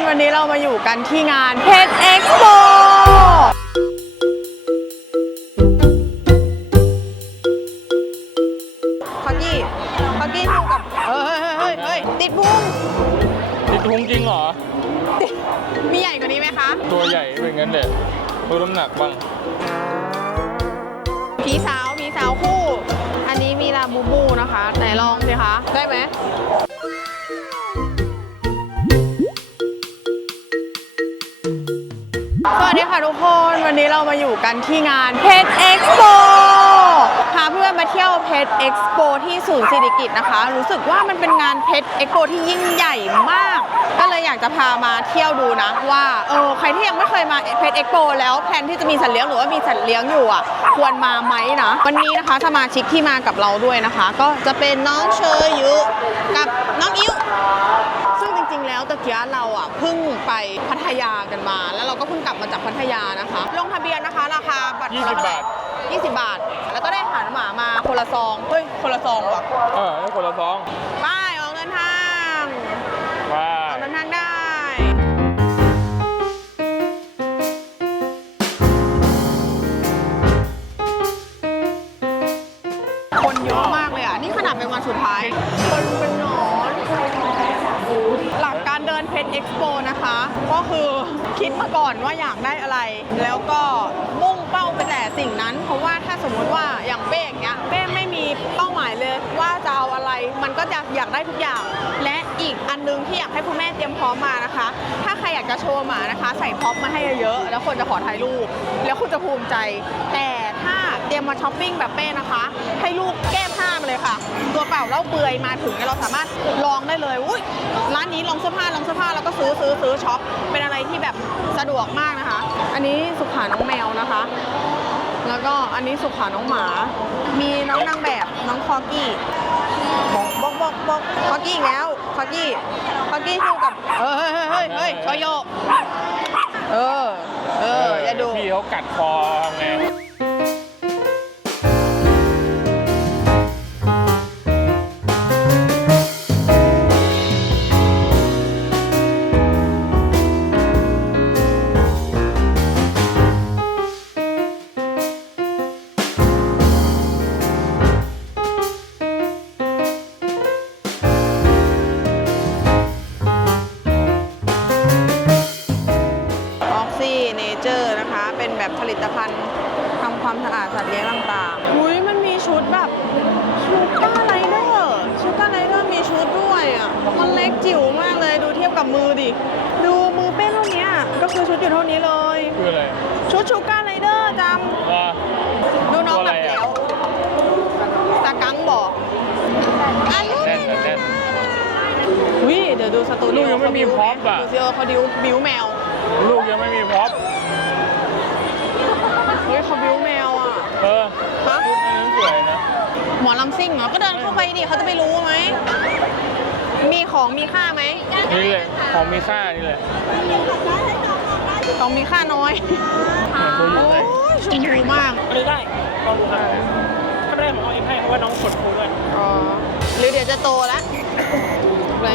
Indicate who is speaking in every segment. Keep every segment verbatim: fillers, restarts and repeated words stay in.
Speaker 1: วันนี้เรามาอยู่กันที่งานเพชรเอ็กซ์โปคอกี้คอกี้อยู่กับเฮ้ยเฮ้ยเฮ้ยติดพุง
Speaker 2: ติดพุงจริงเหรอ
Speaker 1: มีใหญ่กว่านี้ไหมคะ
Speaker 2: ตัวใหญ่เป็นงั้นเลยลดน้ำหนักบ้าง
Speaker 1: ผีสาวผีสาวคู่ อันนี้มีลาบูบูนะคะไหนลองสิคะได้ไหมสวัสดีค่ะทุกคนวันนี้เรามาอยู่กันที่งานเพชรเอ็กซ์โปพาเพื่อนมาเที่ยวเพชรเอ็กซ์โปที่ศูนย์เศรษฐกิจนะคะรู้สึกว่ามันเป็นงานเพชรเอ็กซ์โปที่ยิ่งใหญ่มากก็เลยอยากจะพามาเที่ยวดูนะว่าเออใครที่ยังไม่เคยมาเพชรเอ็กซ์โปแล้วแพลนที่จะมีสัตว์เลี้ยงหรือว่ามีสัตว์เลี้ยงอยู่อ่ะควรมาไหมนะวันนี้นะคะสมาชิกที่มากับเราด้วยนะคะก็จะเป็นน้องเชยยุกับน้องอิ๋วซึ่งจริงๆแล้วตะเกียเราอ่ะเพิ่งไปพัทยากันมาแล้วเราก็เพิ่งกลับมาจากพัทยานะคะลงทะเบียนนะคะราคาบัตร
Speaker 2: ยี่สิบบาท
Speaker 1: ยี่สิบบาทแล้วก็ได้อาหารหมามาคนละซองเฮ้ยคนละซองว่ะ
Speaker 2: เออให้คนละซอง
Speaker 1: ไปออกเดินทาง
Speaker 2: ว้า
Speaker 1: ออกเดินทางได้คนเยอะมากเลยอ่ะนี่ขนาดเป็นวันสุดท้ายคนเป็นหนอนหลักการเดินเพชรเอ็กซ์โปนะคะก็คือคิดมาก่อนว่าอยากได้อะไรแล้วก็มุ่งเป้าไปแต่สิ่งนั้นเพราะว่าถ้าสมมติว่าอย่างเป้อย่างเงี้ยเป้ไม่มีเป้าหมายเลยว่าจะเอาอะไรมันก็จะอยากได้ทุกอย่างและอีกอันนึงที่อยากให้คุณแม่เตรียมพร้อมมานะคะถ้าใครอยากจะโชว์หมานะคะใส่พ็อปมาให้เยอะๆแล้วคนจะขอถ่ายรูปแล้วคุณจะภูมิใจแต่ถ้าเตรียมมาช้อปปิ้งแบบเป้นะคะให้ลูกแก้ผ้ามาเลยค่ะตัวเปล่าเล่าเปลือยมาถึงเราสามารถลองได้เลยอุ้ยร้านนี้ลองเสื้อผ้าลองเสื้อผ้าแล้วก็ซื้อซื้อซื้อช็อปเป็นอะไรที่แบบสะดวกมากนะคะอันนี้สุขาน้องแมวนะคะแล้วก็อันนี้สุขาน้องหมามีน้องนางแบบน้องคอกี้บอกบอกบอกคอกี้อีกแล้วคอกี้คอกี้คู่กับเฮ้ยเฮ้ยเฮ้ยชอยโยเออเอออย่าดู
Speaker 2: พี่เขากัดคอทำไง
Speaker 1: แบบผลิตภัณฑ์ทำความสะอาดสัตว์เลี้ยงต่างๆอุ้ยมันมีชุดแบบชูก้าไรเดอร์ชูก้าไรเดอร์มีชุดด้วยอ่ะมันเล็กจิ๋วมากเลยดูเทียบกับมือดิดูมือเป้เท่านี้ก็คือชุดอยู่เท่านี้เลย
Speaker 2: คืออะไร
Speaker 1: ชุดชูก้าไรเดอร์จำดูน้องแบบเดี๋ยวสกังบอกอันนู้นอุ้ยเดี๋ยวดูสตูดิโอเขาบิวดูซิเขาดิวบิวแมว
Speaker 2: ลูกยังไม่มีพร็อพ
Speaker 1: เฮ้ยเขาบิ้วแมวอ่ะ
Speaker 2: เออ
Speaker 1: ฮะ
Speaker 2: อันนั้นสวยนะ
Speaker 1: หมอลำซิ่งเหรอก็เดินเข้าไปดิเขาจะไปรู้ไหมมีของมีค่าไหม
Speaker 2: นี่เลยของมีค่านี่เลย
Speaker 1: ของมีค่าน้อยโอ้ยชมพูมาก
Speaker 3: ไม่ได้ลองดูครับถ้าไม่ได้ผมเอาเอ็มให้เพราะว่าน้องกดโค้ดด้วย
Speaker 1: อ๋อหรือเดี๋ยวจะโตแล้วเลย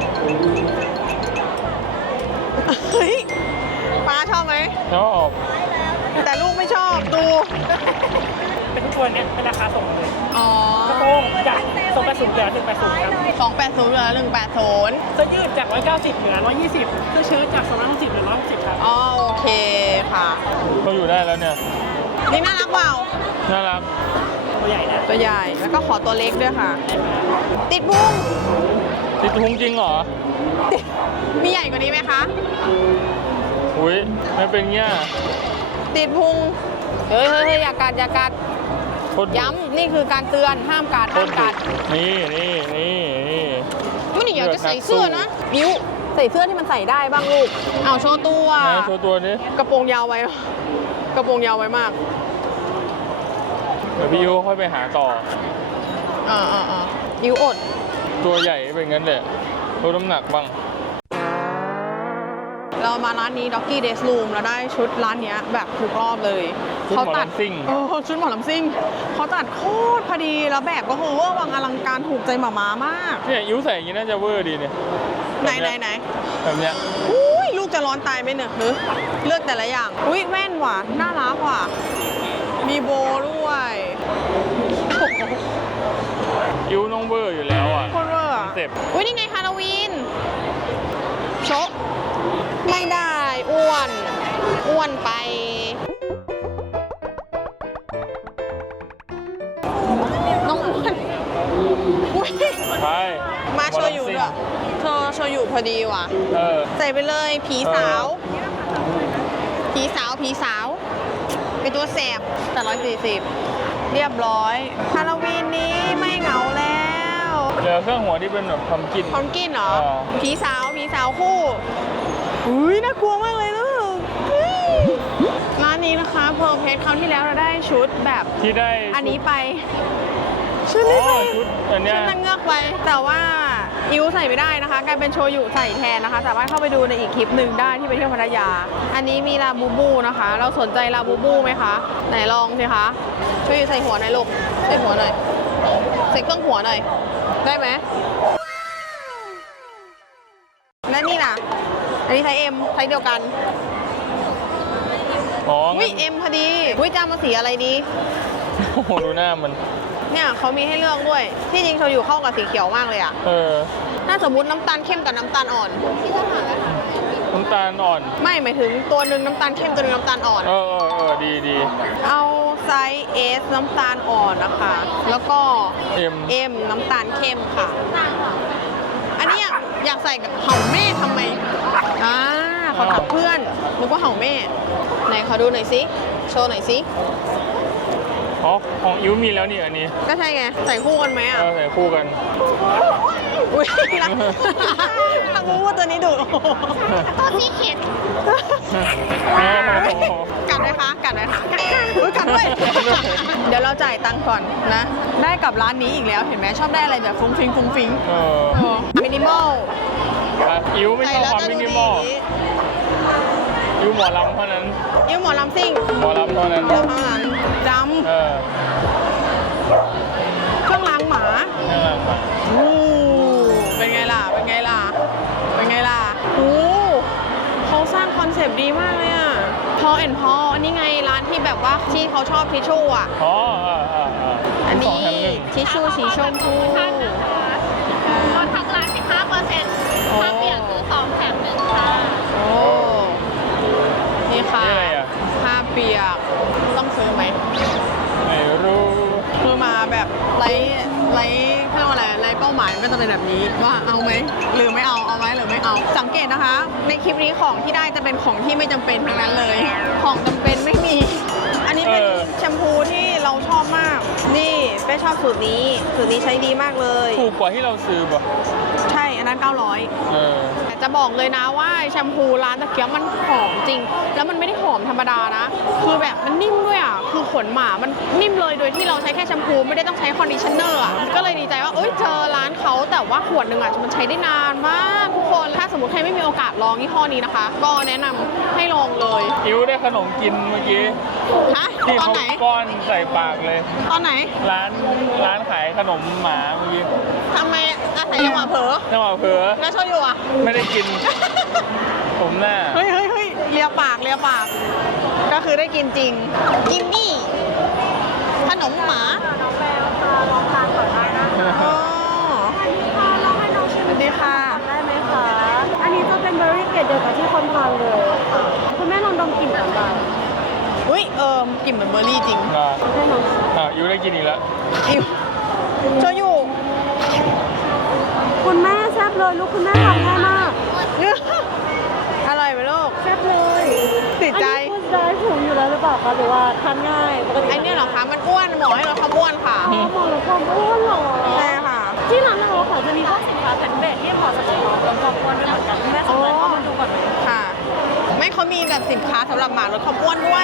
Speaker 1: เฮ้ยป้าชอบไหม
Speaker 2: ชอบ
Speaker 1: แต่ลูกไม่ชอบดู
Speaker 3: เป็นทุกตัวเนี่ยเป็นราคาส่งเลย
Speaker 1: อ๋อก
Speaker 3: ระโปรงจากสองแปดศูนย์เหลือหนึ่งแปดศูนย์ครับ
Speaker 1: สองแปดศูนย์เหลือหนึ่งแปดศูนย์
Speaker 3: เสื้อยืดจากร้อยเก้าสิบเหลือร้อยยี่สิบเสื้อเชิ้ตจากสองร้อยหกสิบเหลือร้อยหกสิบครับ
Speaker 1: อ๋อโอเคค่ะ
Speaker 2: เขาอยู่ได้แล้วเนี่ย
Speaker 1: นี่น่ารักเปล่า
Speaker 2: น่ารัก
Speaker 3: ตัวใหญ่นะ
Speaker 1: ตัวใหญ่แล้วก็ขอตัวเล็กด้วยค่ะติดพุง
Speaker 2: ติดพุงจริงเหรอ
Speaker 1: มีใหญ่กว่านี้ไหมคะ
Speaker 2: อุ้ยไม่เป็นเงี้ย
Speaker 1: ติดพุงเฮ้ยเฮ้ยอย่ากัดอย่ากัดย้ำนี่คือการเตือนห้ามกัดห้ามกัด
Speaker 2: นี่นี่นี่นี่
Speaker 1: ไม่ได้อยากจะใส่เสื้อนะยิ้วใส่เสื้อที่มันใส่ได้บ้างลูกเอาโชว์ตัว
Speaker 2: โชว์ตัวนี้
Speaker 1: กระโปรงยาวไว้กระโปรงยาวไว้มาก
Speaker 2: เดี๋ยวพี่ยูค่อยไปหาต่อ
Speaker 1: อ่าอ่าอ่ายิ้วอด
Speaker 2: ตัวใหญ่เป็นงั้นเลยลดน้ำหนักบ้าง
Speaker 1: เรามาร้านนี้ Doggy Days Room เราได้ชุดร้านนี้แบบทุกรอบเลย
Speaker 2: เขาตัด
Speaker 1: เออชุดหมอลำซิ่งเขาตัดโคตรพอดีแล้วแบบก็คือว่าวังอลังการถูกใจหม่ามามาก
Speaker 2: เนี่ยยิ้วใส่อย่างนี้น่าจะเวอร์ดีเนี่ย
Speaker 1: ไหนไหนไหน
Speaker 2: แบบเนี้ย
Speaker 1: อุ้ยร้อนตายไหมเนี่ยเฮ้ยเลือกแต่ละอย่างอุ้ยแว่นว่ะน่ารักว่ะมีโบด้วยโอ้โห
Speaker 2: อิวน้องเบอร์อยู่แล้วอ่ะ
Speaker 1: โคตรเวอร์อะ
Speaker 2: คอนเซ็ปต์
Speaker 1: อุ้ยนี่ไงฮาโลวีนโชะไม่ได้อ้วนอ้วนไปน้องอ้วนอุ้ย
Speaker 2: ไป
Speaker 1: มาโชยุด้วยเธอโชยุพอดีว่ะ
Speaker 2: เออ
Speaker 1: ใส่ไปเลยผีสาว ผีสาวผีสาว เป็นตัวแสบแต่ร้อยสี่สิบเรียบร้อยฮาโลวีนนี้ไม่เหงาแล้ว
Speaker 2: เหลือเครื่องหัวที่เป็นแบบทำกิน
Speaker 1: พร้อมกินเหรอ
Speaker 2: เออ
Speaker 1: ผีสาวผีสาวคู่อุ้ยน่ากลัวมากเลยลูกร้านนี้นะคะเพอร์เพชคราวที่แล้วเราได้ชุดแบบ
Speaker 2: ที่ได้
Speaker 1: อันนี้ไป ชุด
Speaker 2: อ๋
Speaker 1: นี้
Speaker 2: อ
Speaker 1: ไป
Speaker 2: ชุดอันเนี้ย
Speaker 1: ชุดนางเงือกไป แต่ว่าอิวใส่ไม่ได้นะคะกลายเป็นโชยุใส่แทนนะคะ สามารถเข้าไปดูในอีกคลิปหนึ่งได้ที่ไปเที่ยวพัทยา อันนี้มีลาบูบูนะคะ เราสนใจลาบูบูไหมคะ ไหนลองสิคะโชยุใส่หัวหน่อยลูกใส่หัวหน่อยใส่เครื่องหัวหน่อยได้ไหมและนี่ล่ะอันนี้ไซส์เอ็มไซส์เดียวกัน
Speaker 2: อ๋อ
Speaker 1: วิ
Speaker 2: งั้น
Speaker 1: เอ็มพอดีวิจามาสีอะไรดี
Speaker 2: โอ้โหดูหน้ามัน
Speaker 1: เนี่ยเขามีให้เลือกด้วย ที่จริงโชยุเข้ากับสีเขียวมากเลยอะ
Speaker 2: เออ
Speaker 1: ถ้าสมมุติน้ำตาลเข้มกับน้ำตาลอ่อน
Speaker 2: น้ำตาลอ่อน
Speaker 1: ไม่หมายถึงตัวหนึ่งน้ำตาลเข้มตัวหนึ่งน้ำตาลอ่อน
Speaker 2: เออเออเออดีดี
Speaker 1: เอาไซส์เอสน้ำตาลอ่อนนะคะ แล้วก็
Speaker 2: เอ็ม
Speaker 1: เอ็มน้ำตาลเข้มค่ะ อันนี้อยากอยากใส่กับเห่าแม่ทำไมอ่าเขาทักเพื่อนนึกว่าเห่าแม่ ไหนขอดูหน่อยสิ โชว์หน่อยสิ
Speaker 2: อ๋อ ของอิวมีแล้วนี่อันนี้
Speaker 1: ก็ใช่ไง ใส่คู่กันไหมอ่ะ
Speaker 2: เออใส่คู่กัน
Speaker 1: อุ้ยรักรักมูว่าตัวนี้ดุ
Speaker 4: ตัวสีเขียน
Speaker 1: กัดไหมคะ กัดไหมคะกัดอุ้ยกัดด้วย เดี๋ยวเราจ่ายตังค์ก่อนนะ ได้กับร้านนี้อีกแล้วเห็นไหมชอบได้อะไรแบบฟุ้งฟิงฟุ้งฟิง
Speaker 2: เออ
Speaker 1: มินิมอล
Speaker 2: อ่ะอิวไม่ชอบความมินิมอลอิวหมอลำเท่านั้น
Speaker 1: ยิ้วหมอลำซิ่ง
Speaker 2: หมอลำเท่านั้น
Speaker 1: เดี๋ยวเท่านั้นจ
Speaker 2: เออ
Speaker 1: ำเครื่องล้างหมา
Speaker 2: น่ารักมาก
Speaker 1: อู้เป็นไงล่ะ เป็นไงล่ะ เป็นไงล่ะโอ้เขาสร้างคอนเซปต์ดีมากเลยอ่ะพอแอนพออันนี้ไงร้านที่แบบว่าที่เขาชอบทิชชู่อ่ะ
Speaker 2: อ๋ออ่าอ่าอ่า
Speaker 1: อัน
Speaker 2: สอง
Speaker 1: นี้
Speaker 2: แถมหนึ่ง
Speaker 1: ทิชชู่สีชมพู
Speaker 4: ลดทั้งร้าน สิบห้าเปอร์เซ็นต์ ถ้าเปลี่ยนซื้อสองแถมหนึ่งค่ะ
Speaker 1: โอ้นี่ค่ะ
Speaker 2: นี่อะไรอ่ะ
Speaker 1: ผ้าเปียกต้องซื้อไหม
Speaker 2: ไม่รู้
Speaker 1: คือมาแบบไร้ไร้เขาเรียกว่าอะไรไร้เป้าหมายมันก็จะเป็นแบบนี้ว่าเอาไหมหรือไม่เอาเอาไหมหรือไม่เอาสังเกตนะคะ ในคลิปนี้ของที่ได้จะเป็นของที่ไม่จำเป็นทั้งนั้นเลย ของจำเป็นไม่มี อันนี้เป็น
Speaker 2: เออ
Speaker 1: แชมพูที่เราชอบมาก นี่เป้ชอบสูตรนี้สูตรนี้ใช้ดีมากเลย
Speaker 2: ถูกกว่าที่เราซื้อป่ะ
Speaker 1: ใช่อันนั้นเก้าร้อย
Speaker 2: เออ
Speaker 1: แต่จะบอกเลยนะว่าแชมพูร้านตะเกียบมันหอมจริง แล้วมันไม่ได้หอมธรรมดานะ คือแบบมันนิ่มด้วยอ่ะ คือขนหมามันนิ่มเลยโดยที่เราใช้แค่แชมพูไม่ได้ต้องใช้คอนดิชเนอร์อ่ะ ก็เลยดีใจว่าเอ้ยเจอร้านเขาแต่ว่าขวดหนึ่งอ่ะมันใช้ได้นานมากทุกคน ถ้าสมมติใครไม่มีโอกาสลองยี่ห้อนี้นะคะ ก็แนะนำให้ลองเลย
Speaker 2: อิวได้ขนมกินเมื่อกี้
Speaker 1: ฮะ
Speaker 2: ที่
Speaker 1: ตอน
Speaker 2: เขา
Speaker 1: ไหน
Speaker 2: ป้อนใส่ปากเลย
Speaker 1: ตอนไหน
Speaker 2: ร้านร้านขายขนมหมาเมื่อกี้
Speaker 1: ทำไมอาศัยจังหวะเผลอ
Speaker 2: จังหวะเผลอ
Speaker 1: แล้วชอบอยู่อ่ะ
Speaker 2: ไม่ได้กิน ผมหน้า
Speaker 1: เฮ้ยเฮ้ยเฮ้ยเลียปากเลียปาก ก็คือได้กินจริง กินนี่ขนมหมาอ๋อสวัสดีค่ะ
Speaker 5: ได้ไหมคะ อันนี้จะเป็นเบอร์รี่เกรดเดียวกับที่คนทานเลยค่ะ คุณแม่ลองดมกลิ่นก่อนได้
Speaker 1: อุ้ยเอิมกลิ่นเหมือนเบอร์รี่จริง
Speaker 2: อ่า
Speaker 5: ให้น้อง
Speaker 2: อ่าอิวได้กินอีกแล้ว
Speaker 1: อิวโชยุ
Speaker 5: คุณแม่แซ่บเลยลูกคุณแม่ทำง่ายมาก
Speaker 1: อร่อยไหมลูก
Speaker 5: แซ่บเลย
Speaker 1: ติดใจ
Speaker 5: อันนี้คุณได้ถุงอยู่แล้วหรือเปล่าคะหรือว่าทานง่ายปกติ
Speaker 1: ไอเนี่ยเหรอคะ มันอ้วนหมอให้ลดความอ้วนค่ะ
Speaker 5: อ๋อหมอลดความอ้วนเหรอ
Speaker 1: ใช่ค่ะ
Speaker 5: ที่ร้านเราค่ะจะมีพวกสินค้าแผ่นเบรที่พอจะลดความอ้วนด้วยเหมือนกันคุณแม่สนใจเข้ามาดูก่อนไหม
Speaker 1: ค่ะ ไม่เขามีแบบสินค้าสำหรับหมาลดความอ้วนด้วย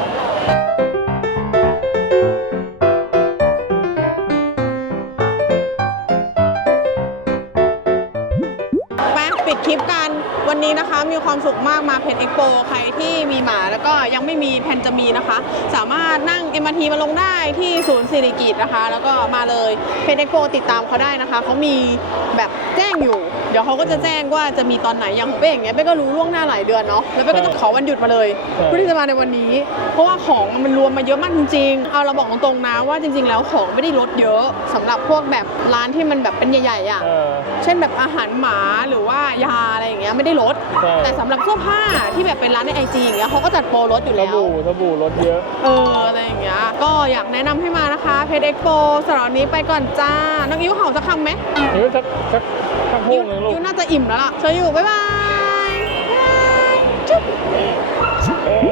Speaker 1: ไปปิดคลิปกันวันนี้นะคะมีความสุขมากมาเพนเอ็กโปใครที่มีหมาแล้วก็ยังไม่มีแพนจะมีนะคะ สามารถนั่ง เอ็ม อาร์ ที มาลงได้ที่ศูนย์สิริกิติ์นะคะ แล้วก็มาเลยเพนเอ็กโปติดตามเขาได้นะคะเขามีแบบแจ้งอยู่เดี๋ยวเขาก็จะแจ้งว่าจะมีตอนไหนอย่างของเป้อย่างเงี้ยเป้ก็รู้ล่วงหน้าหลายเดือนเนาะแล้วเป้ก็จะขอวันหยุดมาเลยเพื่อที่จะมาในวันนี้ เพราะว่าของมันรวมมาเยอะมากจริงๆเอาเราบอกตรงๆนะว่าจริง ๆ แล้วของไม่ได้ลดเยอะสำหรับพวกแบบร้านที่มันแบบเป็นใหญ่ๆอ่ะ
Speaker 2: เออ
Speaker 1: เช่นแบบอาหารหมาหรือว่ายาอะไรอย่างเงี้ยไม่ได้ลด
Speaker 2: ใช่
Speaker 1: แต่สำหรับเสื้อผ้าที่แบบเป็นร้านในไอจีอย่างเงี้ยเขาก็จัดโปรลดอยู่
Speaker 2: ส
Speaker 1: แล้ว
Speaker 2: บู่สบู่ลดเยอะ
Speaker 1: เอออะไรอย่างเงี้ยก็อยากแนะนำให้มานะคะเพจเอ็กโปสำหรับวันนี้ไปก่อนจ้าน้องอิ๋วเห่าสักคำไหม
Speaker 2: อิ๋วสักสักสักพวงหนึงลูก
Speaker 1: อิ๋วน่าจะอิ่มแล้วล่ะเชยอยู่บ๊ายบายบ๊ายบายจุ๊บ